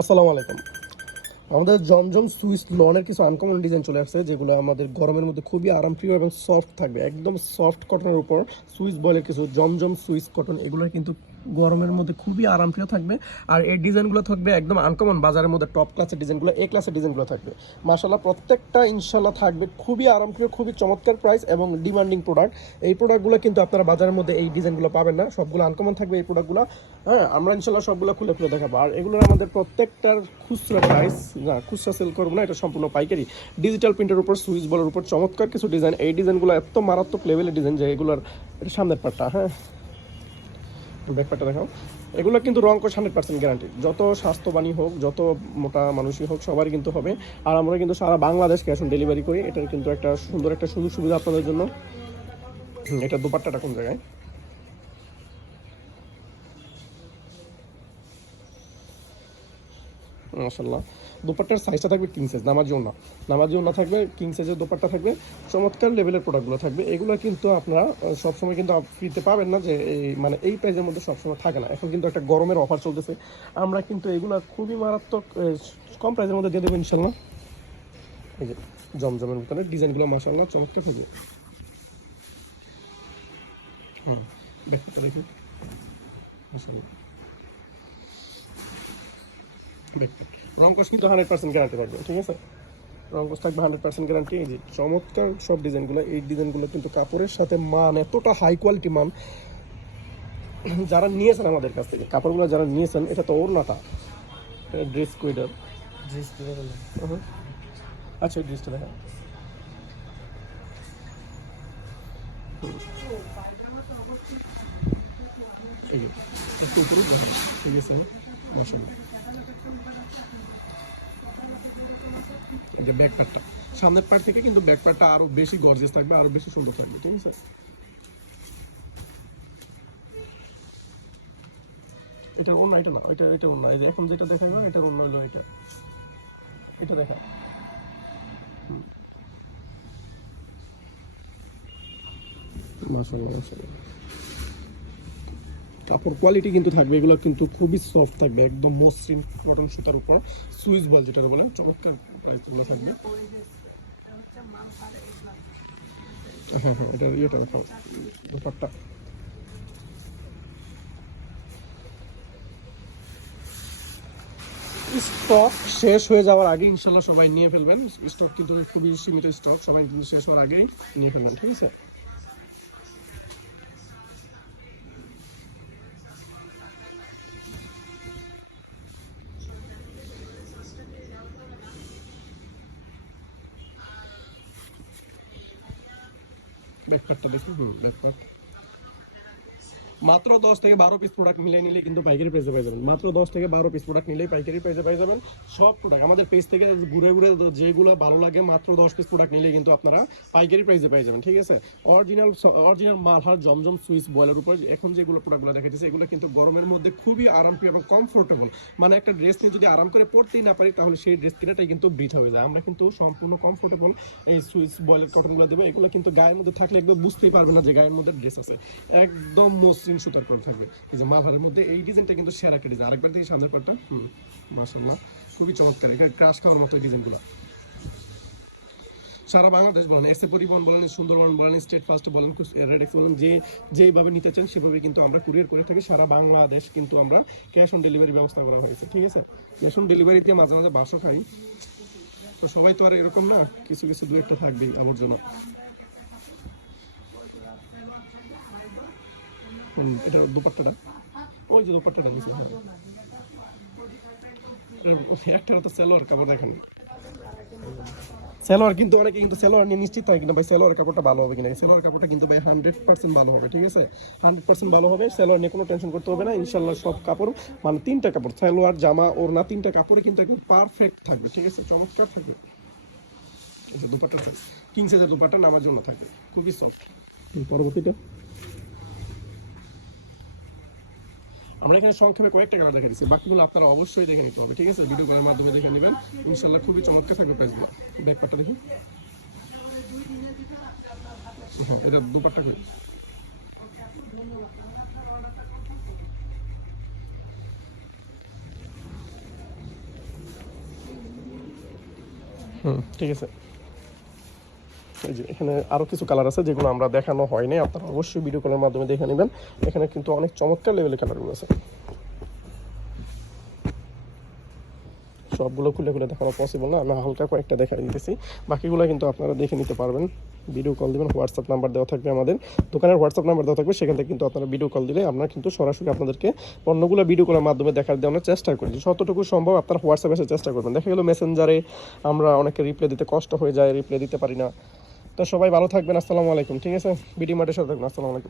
আসসালামু আলাইকুম। আমাদের জমজম সুইস লনের কিছু আনকমন ডিজাইন চলে আসছে, যেগুলো আমাদের গরমের মধ্যে খুবই আরামপ্রিয় এবং সফট থাকবে। একদম সফট কটনের উপর সুইস বয়েলের কিছু জমজম সুইস কটন, এগুলো কিন্তু গরমের মধ্যে খুবই আরামপ্রিয় থাকবে। আর এই ডিজাইনগুলো থাকবে একদম আনকমন, বাজারের মধ্যে টপ ক্লাসের ডিজাইনগুলো, এ ক্লাসের ডিজাইনগুলো থাকবে। মাশাআল্লাহ প্রত্যেকটা ইনশাল্লাহ থাকবে খুবই আরামপ্রিয়, খুবই চমৎকার প্রাইস এবং ডিমান্ডিং প্রোডাক্ট। এই প্রোডাক্টগুলো কিন্তু আপনারা বাজারের মধ্যে এই ডিজাইনগুলো পাবেন না, সবগুলো আনকমন থাকবে এই প্রোডাক্টগুলো। হ্যাঁ, আমরা ইনশাল্লাহ সবগুলো খুলে খুলে দেখাবো। আর এগুলোর আমাদের প্রত্যেকটার খুচরা প্রাইস না, খুচরা সেল করবো না, এটা সম্পূর্ণ পাইকারি। ডিজিটাল প্রিন্টের উপর সুইচ বলের উপর চমৎকার কিছু ডিজাইন, এই ডিজাইনগুলো এত মারাত্মক লেভেলের ডিজাইন যে এগুলোর এটা সামনের পার্টটা। হ্যাঁ, ব্যাক পার্টটা দেখাও। এগুলো কিন্তু রং কোশ 100% গ্যারান্টি। যত স্বাস্থ্যবানী হোক, যত মোটা মানুষই হোক, সবারই কিন্তু হবে। আর আমরা কিন্তু সারা বাংলাদেশ ক্যাশ অন ডেলিভারি করি। এটার কিন্তু একটা সুন্দর একটা সুযোগ সুবিধা আপনাদের জন্য। এটা দোপাট্টাটা কোন জায়গায়? মাশাআল্লাহ, দোপাট্টার সাইজটা থাকবে কিং সাইজ, নামাজি ওনা থাকবে, কিং সাইজের দোপাট্টা থাকবে, চমৎকার লেভেলের প্রোডাক্টগুলো থাকবে। এগুলো কিন্তু আপনারা সবসময় কিন্তু ফ্রিতে পাবেন না, যে এই মানে এই প্রাইজের মধ্যে সবসময় থাকে না। এখন কিন্তু একটা গরমের অফার চলতেছে, আমরা কিন্তু এগুলো খুবই মারাত্মক কম প্রাইজের মধ্যে দিয়ে দেবো ইনশাল্লাহ। এই যে জমজমের ভিতরে ডিজাইনগুলো মাশাআল্লাহ চমৎকার থাকবে। হুম, ব্যাকটা দেখি মাশাআল্লাহ। রং কস কিন্তু 100% গ্যারান্টি থাকবে, ঠিক আছে? রং কস থাকবে 100% গ্যারান্টি। এই যে চমৎকার সব ডিজাইনগুলো, এই ডিজাইনগুলো কিন্তু কাপড়ের সাথে মান এতটা হাই কোয়ালিটি মান, যারা নিয়েছেন আমাদের কাছ থেকে কাপড়গুলো, যারা নিয়েছেন, এটা তো ওড়নাটা ড্রেস কোডার ড্রেস করে বলে আচ্ছা, এই ড্রেসটা দেখা। এই যে একটু উপরে দেখা, ঠিক আছে? মাশাআল্লাহ, এই যে ব্যাক পার্টটা, সামনের পার্ট থেকে কিন্তু ব্যাক পার্টটা আরো বেশি গর্জিয়াস থাকবে, আরো বেশি সুন্দর থাকবে, ঠিক আছে? এটা অন্য, এটা না, এটা অন্য। এই যে এখন যেটা দেখাবে এটা অন্য হলো, এটা দেখা। মাশাআল্লাহ মাশাআল্লাহ, কাপড় কোয়ালিটি কিন্তু থাকবে, এগুলো কিন্তু খুবই সফট থাকবে, একদম মসৃণ কটন সুতার উপর সুইস বল যেটা বলে, চমৎকার প্রাইসগুলো থাকবে। হ্যাঁ হ্যাঁ, এটা ইয়েটা দেখাও, ব্যাপারটা। স্টক শেষ হয়ে যাওয়ার আগে ইনশাল্লাহ সবাই নিয়ে ফেলবেন। স্টক কিন্তু খুবই সীমিত স্টক, সবাই কিন্তু শেষ হওয়ার আগেই নিয়ে ফেলবেন, ঠিক আছে? ব্যাকপার্টটা দেখুন, ব্যাকপার্ট মাত্র 10 থেকে 12 পিস প্রোডাক্ট মিলে নিলে কিন্তু পাইকারি প্রাইসে পেয়ে যাবেন। মাত্র 10 থেকে 12 পিস প্রোডাক্ট নিলেই পাইকারি প্রাইসে পেয়ে যাবেন সব প্রোডাক্ট। আমাদের পেজ থেকে ঘুরে ঘুরে যেগুলো ভালো লাগে, মাত্র 10 পিস প্রোডাক্ট নিলেই কিন্তু আপনারা পাইকারি প্রাইসে পেয়ে যাবেন, ঠিক আছে? অরিজিনাল মালহার জমজম সুইস বয়েলের উপর এখন যেগুলো প্রোডাক্টগুলো দেখাচ্ছি, এগুলো কিন্তু গরমের মধ্যে খুবই আরামপ্রিয় এবং কমফোর্টেবল। মানে একটা ড্রেস নিয়ে যদি আরাম করে পরতেই না পারি, তাহলে সেই ড্রেস কেনাটাই কিন্তু বৃথা হয়ে যায়। আমরা কিন্তু সম্পূর্ণ কমফোর্টেবল এই সুইস বয়েলের কটনগুলো দেবো। এগুলো কিন্তু গায়ের মধ্যে থাকলে একদম বুঝতেই পারবে না যে গায়ের মধ্যে ড্রেস আছে, একদম মসৃণ সুতার পরে থাকবে। এই যে মালহারের মধ্যে এই ডিজাইনটা কিন্তু সেরা একটা ডিজাইন। আরেকবার দেখি সামনের পাটটা, মাশাআল্লাহ খুবই চমৎকার, এখানে ক্রাশ খাওয়ার মতো এই ডিজাইনগুলো। সারা বাংলাদেশ বলেন, এসএ পরিবহন বলেন, সুন্দরবন বলেন, স্টেট ফার্স্ট বলেন, রেডেক্স বলেন, যেভাবে নিতে চান সেভাবে কিন্তু আমরা কুরিয়ার করে থাকি। সারা বাংলাদেশ কিন্তু আমরা ক্যাশ অন ডেলিভারি ব্যবস্থা করা হয়েছে, ঠিক আছে? ক্যাশ অন ডেলিভারিতে মাঝে মাঝে বাসও খাই, তো সবাই তো আর এরকম না, কিছু কিছু দু একটা থাকবেই আবর্জনা। এটা দুপাট্টাটা, ওই যে দুপাট্টাটা নিচে, একটা তো সালোয়ার কাপড় দেখেন, সালোয়ার কিন্তু অনেকে কিন্তু সালোয়ার নিয়ে নিশ্চিত হয় কিনা ভাই সালোয়ার কাপড়টা ভালো হবে কিনা। সালোয়ার কাপড়টা কিন্তু ভাই 100% ভালো হবে, ঠিক আছে? 100% ভালো হবে, সালোয়ার নিয়ে কোনো টেনশন করতে হবে না ইনশাল্লাহ। সব কাপড় মানে 3টা কাপড়, সালোয়ার, জামা, ওড়না, 3টা কাপড়ে কিন্তু একদম পারফেক্ট থাকবে, ঠিক আছে? চমৎকার থাকবে। এই যে দুপাট্টা, কিং সাইজের দুপাট্টা নামার জন্য থাকবে, খুবই সফট। পরবর্তীটা আমরা এখানে সংক্ষেপে কয়েকটা কালার দেখা দিচ্ছি, বাকিগুলো আপনারা অবশ্যই দেখে নিতে হবে, ঠিক আছে? ভিডিও কলের মাধ্যমে দেখে নেবেন ইনশাল্লাহ, খুবই চমৎকার থাকবে প্রাইসগুলো। ব্যাক পার্টটা দেখুন, হ্যাঁ এটা দুপাট্টা করে ঠিক আছে। এই যে এখানে আরও কিছু কালার আছে যেগুলো আমরা দেখানো হয়নি, আপনারা অবশ্যই ভিডিও কলের মাধ্যমে দেখে নেবেন। এখানে কিন্তু অনেক চমৎকার লেভেলের কালারগুলো আছে, সবগুলো খুলে খুলে দেখানো পসিবল না, আমি হালকা কয়েকটা দেখা দিতেছি, বাকিগুলো কিন্তু আপনারা দেখে নিতে পারবেন। ভিডিও কল দেবেন, হোয়াটসঅ্যাপ নাম্বার দেওয়া থাকবে, আমাদের দোকানের হোয়াটসঅ্যাপ নাম্বার দেওয়া থাকবে, সেখান থেকে কিন্তু আপনারা ভিডিও কল দিলে আমরা কিন্তু সরাসরি আপনাদেরকে পণ্যগুলো ভিডিও কলের মাধ্যমে দেখার দেওয়ার চেষ্টা করি, যতটুকু সম্ভব আপনারা হোয়াটসঅ্যাপে এসে চেষ্টা করবেন। দেখা গেলো মেসেঞ্জারে আমরা অনেকে রিপ্লাই দিতে কষ্ট হয়ে যায়, রিপ্লাই দিতে পারি না। তো সবাই ভালো থাকবেন, আসসালামু আলাইকুম। ঠিক আছে, বিডি মার্টের সাথে থাকবেন, আসসালামু আলাইকুম।